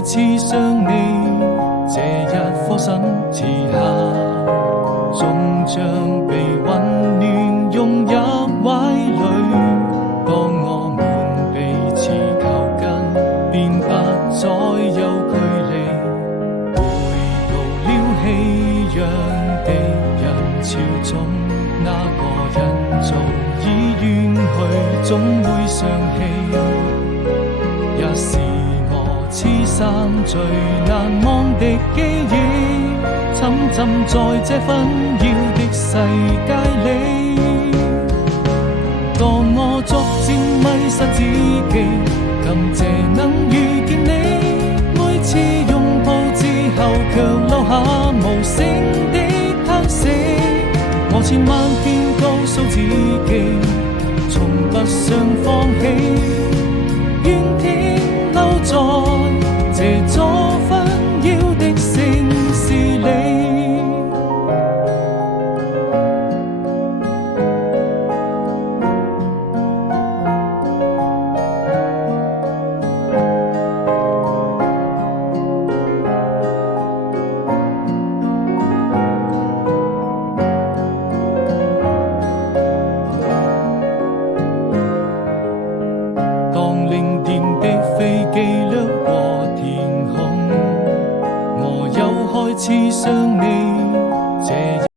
再次想你，這一顆心遲下，終將被混亂融入懷裡。當我們彼此靠近，便不再有距離。回到了熙攘的人潮中，那個人早已遠去，總會想起，也是我此生最難忘的記憶，沉浸在這紛擾的世界裡。當我逐漸迷失自己，感謝能遇見你，每次擁抱之後卻留下無聲的嘆息。我千萬遍告訴自己，從不想放棄，願停留在這座紛擾的城市裡。當零點的飛機掠過天空，我又開始想你。